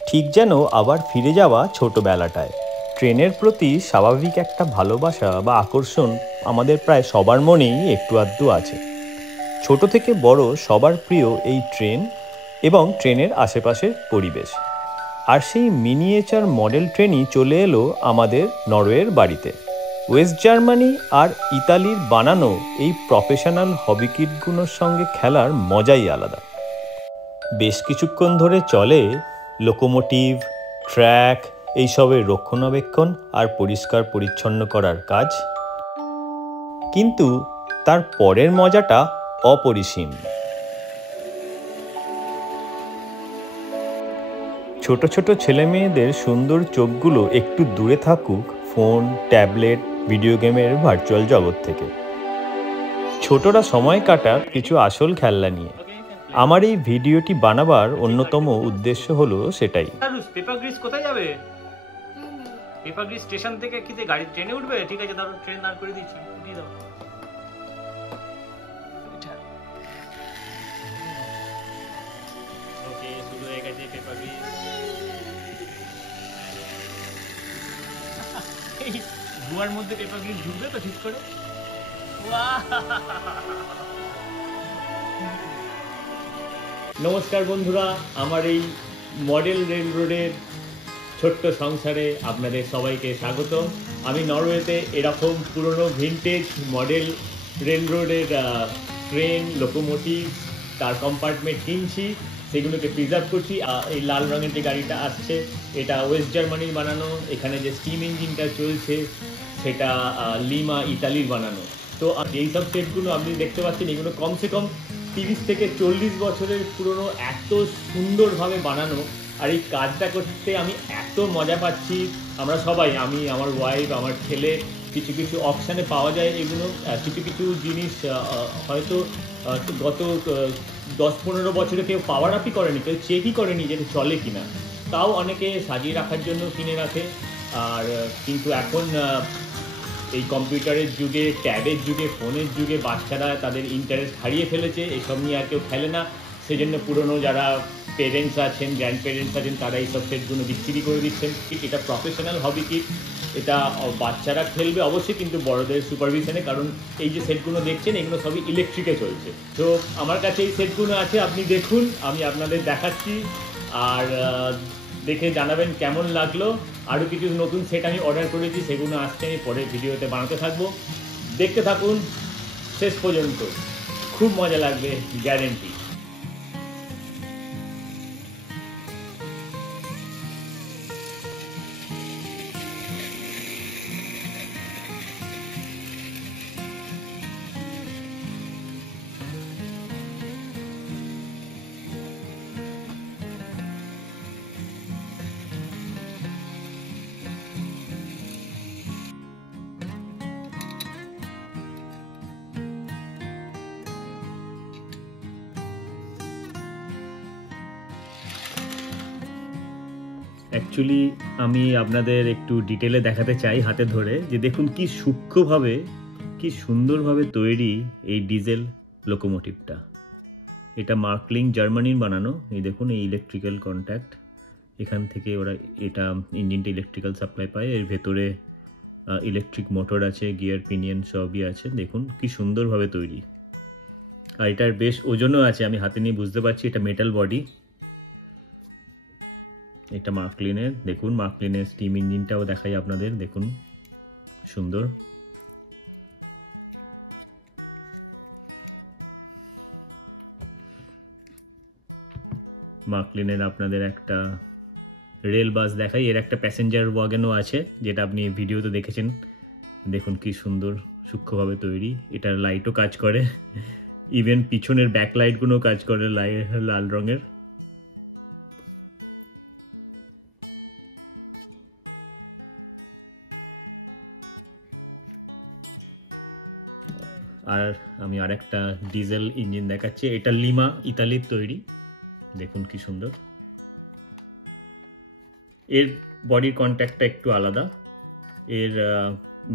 ঠিক যেন আবার ফিরে যাওয়া ছোটবেলাটায়। ট্রেনের প্রতি স্বাভাবিক একটা ভালোবাসা বা আকর্ষণ আমাদের প্রায় সবার মনেই একটু আধটু আছে। ছোট থেকে বড় সবার প্রিয় এই ট্রেন এবং ট্রেনের আশেপাশের পরিবেশ। আর সেই মিনিয়েচার মডেল ট্রেনই চলে এলো আমাদের নরওয়ের বাড়িতে। ওয়েস্ট জার্মানি আর ইতালির বানানো এই প্রফেশনাল হবি কিটগুলোর সঙ্গে খেলার মজাই আলাদা। বেশ কিছুক্ষণ ধরে চলে লোকোমোটিভ, ট্র্যাক এইসবের রক্ষণাবেক্ষণ আর পরিষ্কার পরিচ্ছন্ন করার কাজ, কিন্তু তার পরের মজাটা অপরিসীম। ছোট ছোট ছেলে মেয়েদের সুন্দর চোখগুলো একটু দূরে থাকুক ফোন, ট্যাবলেট, ভিডিও গেমের ভার্চুয়াল জগৎ থেকে। ছোটরা সময় কাটাক কিছু আসল খেলনা নিয়ে। আমার এই ভিডিওটি বানাবার অন্যতম উদ্দেশ্য হলো সেটাই। পেপার গ্রিস কোথায় যাবে? পেপার গ্রিস স্টেশন থেকে কি গাড়ি ট্রেনে উঠবে? ঠিক আছে, ধরো ট্রেন দাঁড় করে দিচ্ছি, উঠিয়ে দাও। ওকে, শুরু হয়ে গেছে পেপার গ্রিস। এই ধোঁয়ার মধ্যে পেপার গ্রিস ঢুকবে তো ঠিক করে? নমস্কার বন্ধুরা, আমার এই মডেল রেল রোডের ছোট্ট সংসারে আপনাদের সবাইকে স্বাগত। আমি নরওয়েতে এরকম পুরনো ভিনটেজ মডেল রেল রোডের ট্রেন, লোকোমোটিভ, তার কম্পার্টমেন্ট কিনছি, সেগুলোকে প্রিজার্ভ করছি। এই লাল রঙের যে গাড়িটা আসছে এটা ওয়েস্ট জার্মানির বানানো। এখানে যে স্টিম ইঞ্জিনটা চলছে সেটা লিমা, ইতালির বানানো। তো এইসব সেটগুলো আপনি দেখতে পাচ্ছেন, এগুলো কমসে কম 30 থেকে 40 বছরের পুরনো, এত সুন্দরভাবে বানানো। আর এই কাজটা করতে আমি এত মজা পাচ্ছি। আমরা সবাই, আমি, আমার ওয়াইফ, আমার ছেলে, কিছু কিছু অপশানে পাওয়া যায় এগুলো। কিছু কিছু জিনিস হয়তো গত 10-15 বছরে কেউ পাওয়ার আপই করেনি, কেউ চেকই করেনি যে চলে কিনা। তাও অনেকে সাজিয়ে রাখার জন্য কিনে রাখে। আর কিন্তু এখন এই কম্পিউটারের যুগে, ট্যাবের যুগে, ফোনের যুগে বাচ্চারা তাদের ইন্টারেস্ট হারিয়ে ফেলেছে, এসব নিয়ে আর কেউ খেলে না। সেই জন্য পুরনো যারা পেরেন্টস আছেন, গ্র্যান্ড পেরেন্টস আছেন, তারা এইসব সেটগুলো বিক্রি করে দিচ্ছেন। ঠিক, এটা প্রফেশনাল হবি কিট। এটা বাচ্চারা খেলবে অবশ্যই, কিন্তু বড়দের সুপারভিশনে, কারণ এই যে সেটগুলো দেখছেন এগুলো সবই ইলেকট্রিকে চলছে। তো আমার কাছে এই সেটগুলো আছে, আপনি দেখুন, আমি আপনাদের দেখাচ্ছি। আর দেখে জানাবেন কেমন লাগলো। আরও কিছু নতুন সেট আমি অর্ডার করেছি, সেগুলো আসছে, আমি পরের ভিডিওতে বানাতে থাকবো। দেখতে থাকুন শেষ পর্যন্ত, খুব মজা লাগবে, গ্যারেন্টি। অ্যাকচুয়ালি আমি আপনাদের একটু ডিটেলে দেখাতে চাই হাতে ধরে, যে দেখুন কি সূক্ষ্মভাবে, কি সুন্দরভাবে তৈরি এই ডিজেল লোকোমোটিভটা। এটা মার্কলিং জার্মানির বানানো। এই দেখুন, এই ইলেকট্রিক্যাল কন্ট্যাক্ট, এখান থেকে ওরা এটা ইঞ্জিনটা ইলেকট্রিক্যাল সাপ্লাই পায়। এর ভেতরে ইলেকট্রিক মোটর আছে, গিয়ার, পিনিয়ন সবই আছে। দেখুন কি সুন্দরভাবে তৈরি। আর এটার বেশ ওজনও আছে, আমি হাতে নিয়ে বুঝতে পারছি। এটা মেটাল বডি। এটা মার্কলিনের, দেখুন মার্কলিনের স্টিম ইঞ্জিনটাও দেখাই আপনাদের, দেখুন সুন্দর। মার্কলিনের আপনাদের একটা রেল বাস দেখাই, এর একটা প্যাসেঞ্জার ওয়াগনও আছে, যেটা আপনি ভিডিওতে দেখেছেন। দেখুন কি সুন্দর সূক্ষ্মভাবে তৈরি। এটার লাইটও কাজ করে, ইভেন পিছনের ব্যাক লাইটগুলোও কাজ করে লাল রঙের। আর আমি আরেকটা ডিজেল ইঞ্জিন দেখাচ্ছি, এটা লিমা, ইতালির তৈরি। দেখুন কি সুন্দর। এর বডির কন্ট্যাক্টটা একটু আলাদা, এর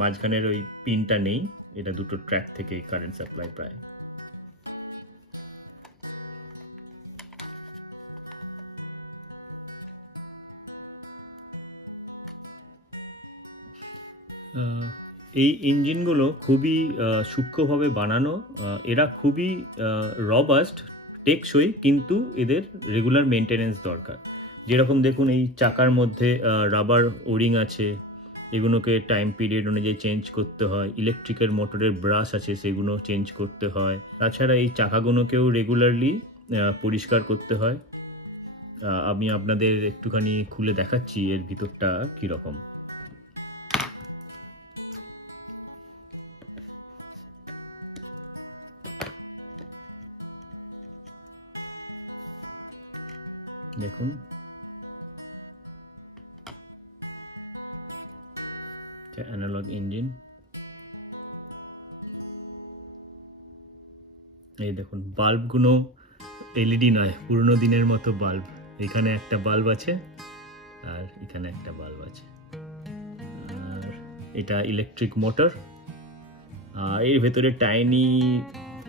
মাঝখানের ওই পিনটা নেই। এটা দুটো ট্র্যাক থেকে কারেন্ট সাপ্লাই প্রায়। এই ইঞ্জিনগুলো খুবই সূক্ষ্মভাবে বানানো, এরা খুবই রবাস্ট, টেকসই, কিন্তু এদের রেগুলার মেনটেনেন্স দরকার। যেরকম দেখুন এই চাকার মধ্যে রাবার ওরিং আছে, এগুলোকে টাইম পিরিয়ড অনুযায়ী চেঞ্জ করতে হয়। ইলেকট্রিকের মোটরের ব্রাশ আছে, সেগুলো চেঞ্জ করতে হয়। তাছাড়া এই চাকাগুলোকেও রেগুলারলি পরিষ্কার করতে হয়। আমি আপনাদের একটুখানি খুলে দেখাচ্ছি এর ভিতরটা কীরকম। দেখুন অ্যানালগ ইঞ্জিন, এই দেখুন বাল্বগুলো এলইডি নয়, পুরনো দিনের মতো বাল্ব। এখানে একটা বাল্ব আছে আর এখানে একটা বাল্ব আছে। আর এটা ইলেকট্রিক মোটর। এর ভেতরে টাইনি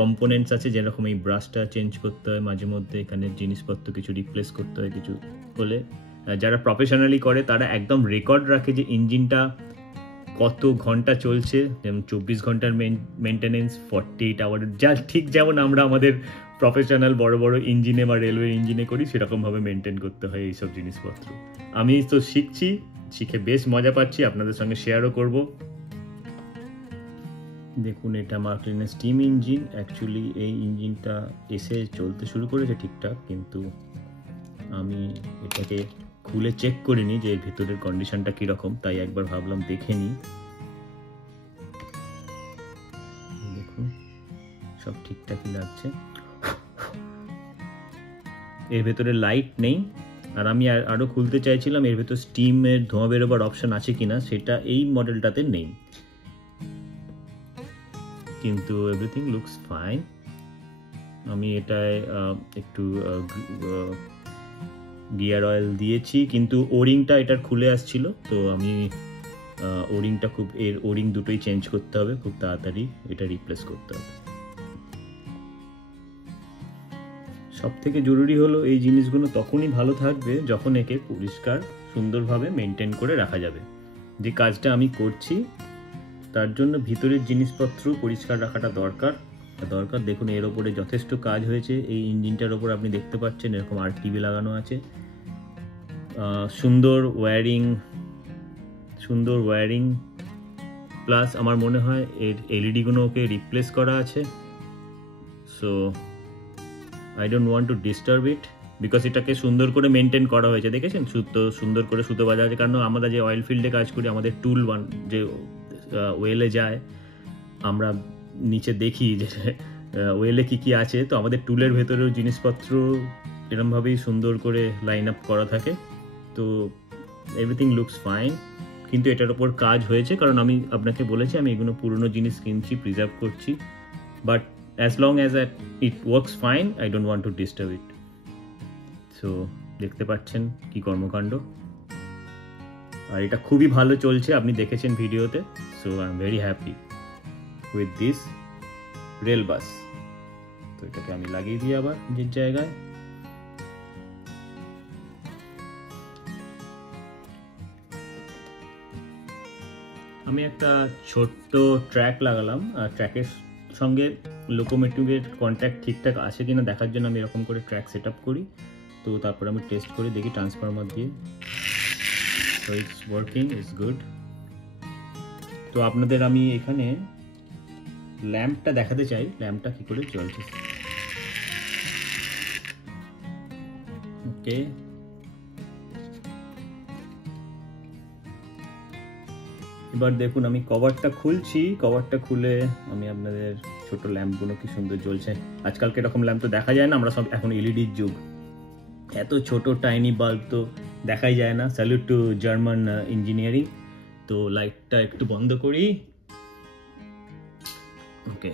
কম্পোনেন্টস আছে, যেরকম এই ব্রাশটা চেঞ্জ করতে হয় মাঝে মধ্যে, এখানে জিনিসপত্র কিছু রিপ্লেস করতে হয় কিছু হলে। যারা প্রফেশনালি করে তারা একদম রেকর্ড রাখে যে ইঞ্জিনটা কত ঘন্টা চলছে, যেমন 24 ঘন্টার মেনটেনেন্স, 48 আওয়ার, যা ঠিক যেমন আমরা আমাদের প্রফেশনাল বড় বড় ইঞ্জিনে বা রেলওয়ে ইঞ্জিনে করি সেরকমভাবে মেনটেন করতে হয় এইসব জিনিসপত্র। আমি তো শিখছি, শিখে বেশ মজা পাচ্ছি, আপনাদের সঙ্গে শেয়ারও করব। দেখুন এটা মার্কলিনের স্টিম ইঞ্জিন। অ্যাকচুয়ালি এই ইঞ্জিনটা এসে চলতে শুরু করেছে ঠিকঠাক, কিন্তু আমি এটাকে খুলে চেক করিনি যে এর ভিতরের কন্ডিশনটা কীরকম, তাই একবার ভাবলাম দেখে নিই। দেখুন সব ঠিকঠাকই লাগছে। এর ভেতরে লাইট নেই, আর আমি আরও খুলতে চাইছিলাম এর ভেতর স্টিমের ধোঁয়া বেরোবার অপশান আছে কিনা, সেটা এই মডেলটাতে নেই, কিন্তু এভরিথিং লুকস ফাইন। আমি এটায় একটু গিয়ার অয়েল দিয়েছি, কিন্তু ওরিংটা এটার খুলে আসছিল, তো আমি ওরিংটা এর ওরিং দুটোই চেঞ্জ করতে হবে খুব তাড়াতাড়ি, এটা রিপ্লেস করতে হবে। সব থেকে জরুরি হলো এই জিনিসগুলো তখনই ভালো থাকবে যখন একে পরিষ্কার সুন্দরভাবে মেনটেন করে রাখা যাবে। যে কাজটা আমি করছি তার জন্য ভিতরের জিনিসপত্র পরিষ্কার রাখাটা দরকার। দেখুন এর ওপরে যথেষ্ট কাজ হয়েছে। এই ইঞ্জিনটার ওপর আপনি দেখতে পাচ্ছেন এরকম আরটিভি লাগানো আছে, সুন্দর ওয়্যারিং প্লাস আমার মনে হয় এর এলইডিগুলোকে রিপ্লেস করা আছে। So I don't want to disturb it, because এটাকে সুন্দর করে মেনটেন করা হয়েছে। দেখেছেন সুন্দর করে সুতো বাঁধা আছে, কারণ আমরা যে অয়েল ফিল্ডে কাজ করি আমাদের টুল যে ওয়েলে যায়, আমরা নিচে দেখি যে ওয়েলে কী আছে, তো আমাদের টুলের ভেতরেও জিনিসপত্র এরমভাবেই সুন্দর করে লাইন আপ করা থাকে। তো এভরিথিং লুকস ফাইন, কিন্তু এটার ওপর কাজ হয়েছে, কারণ আমি আপনাকে বলেছি আমি এগুলো পুরনো জিনিস কিনছি, প্রিজার্ভ করছি, but as long as it works fine, I don't want to disturb it. So দেখতে পাচ্ছেন কি কর্মকাণ্ড, আর এটা খুবই ভালো চলছে, আপনি দেখেছেন ভিডিওতে। So I am very happy with this rail bus. তো এটাকে আমি লাগিয়ে দিই আবার নিজের জায়গায়। আমি একটা ছোট্ট ট্র্যাক লাগালাম, আর ট্র্যাকের সঙ্গে লোকোমোটিভের কন্ট্যাক্ট ঠিকঠাক আছে কিনা দেখার জন্য আমি এরকম করে ট্র্যাক সেট আপ করি। তো তারপর আমি টেস্ট করে দেখি ট্রান্সফরমার দিয়ে। So it's working, it's good. তো আপনাদের আমি এখানে ল্যাম্পটা দেখাতে চাই, ল্যাম্পটা কি করে চলছে। ওকে, এবার দেখুন আমি কভারটা খুলছি। কভারটা খুলে আমি আপনাদের ছোট ল্যাম্পগুলো কি সুন্দর জ্বলছে। আজকালকে এরকম ল্যাম্প তো দেখা যায় না, আমরা সব এখন এলইডির যুগ, এত ছোট টাইনি বাল্ব তো দেখাই যায় না। Salute to German engineering. তো লাইটটা একটু বন্ধ করি। ওকে,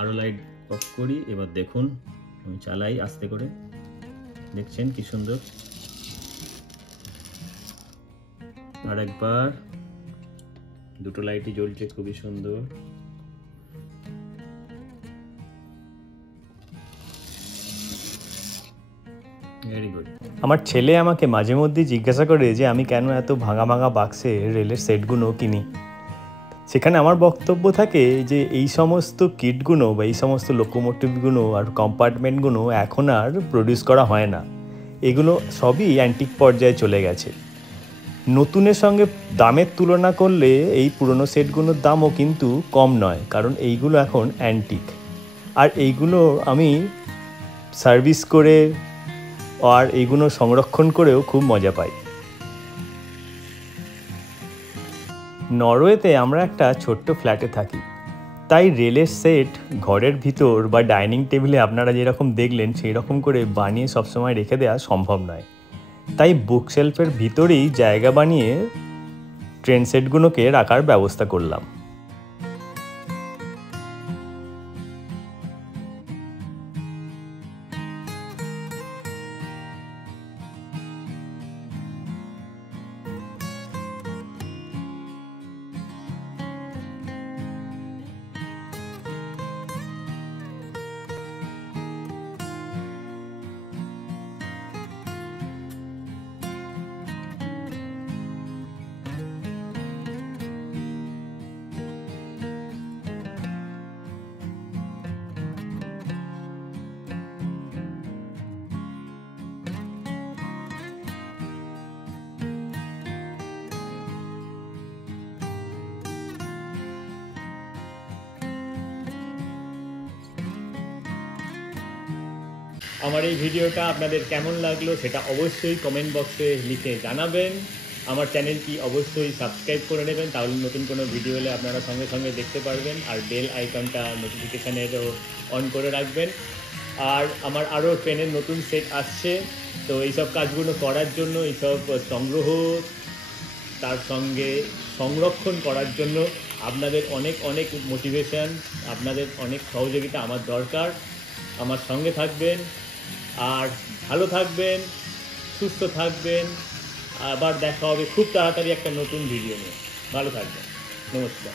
আরও লাইট অফ করি। এবার দেখুন আমি চালাই আস্তে করে, দেখছেন কি সুন্দর। আর একবার, দুটো লাইটই জ্বলছে খুবই সুন্দর। Very good. আমার ছেলে আমাকে মাঝে মধ্যেই জিজ্ঞাসা করে যে আমি কেন এত ভাঙা ভাঙা বাক্সে রেলের সেটগুলো কিনি। সেখানে আমার বক্তব্য থাকে যে এই সমস্ত কিটগুলো বা এই সমস্ত লোকোমোটিভগুলো আর কম্পার্টমেন্টগুলো এখন আর প্রডিউস করা হয় না। এগুলো সবই অ্যান্টিক পর্যায়ে চলে গেছে। নতুনের সঙ্গে দামের তুলনা করলে এই পুরনো সেটগুলোর দামও কিন্তু কম নয়, কারণ এইগুলো এখন অ্যান্টিক। আর এইগুলো আমি সার্ভিস করে আর এইগুলো সংরক্ষণ করেও খুব মজা পাই। নরওয়েতে আমরা একটা ছোট্ট ফ্ল্যাটে থাকি, তাই রেলের সেট ঘরের ভিতর বা ডাইনিং টেবিলে আপনারা যেরকম দেখলেন সেই রকম করে বানিয়ে সবসময় রেখে দেওয়া সম্ভব নয়। তাই বুকশেলফের ভিতরেই জায়গা বানিয়ে ট্রেন সেটগুলোকে রাখার ব্যবস্থা করলাম। আমার এই ভিডিওটা আপনাদের কেমন লাগলো সেটা অবশ্যই কমেন্ট বক্সে লিখে জানাবেন। আমার চ্যানেলটি অবশ্যই সাবস্ক্রাইব করে নেবেন, তাহলে নতুন কোনো ভিডিও হলে আপনারা সঙ্গে সঙ্গে দেখতে পারবেন। আর বেল আইকনটা নোটিফিকেশানেরও অন করে রাখবেন। আর আমার আরও ট্রেনের নতুন সেট আসছে, তো এইসব কাজগুলো করার জন্য, এইসব সংগ্রহ তার সঙ্গে সংরক্ষণ করার জন্য আপনাদের অনেক অনেক মোটিভেশন, আপনাদের অনেক সহযোগিতা আমার দরকার। আমার সঙ্গে থাকবেন আর ভালো থাকবেন, সুস্থ থাকবেন। আবার দেখা হবে খুব তাড়াতাড়ি একটা নতুন ভিডিও নিয়ে। ভালো থাকবেন। নমস্কার।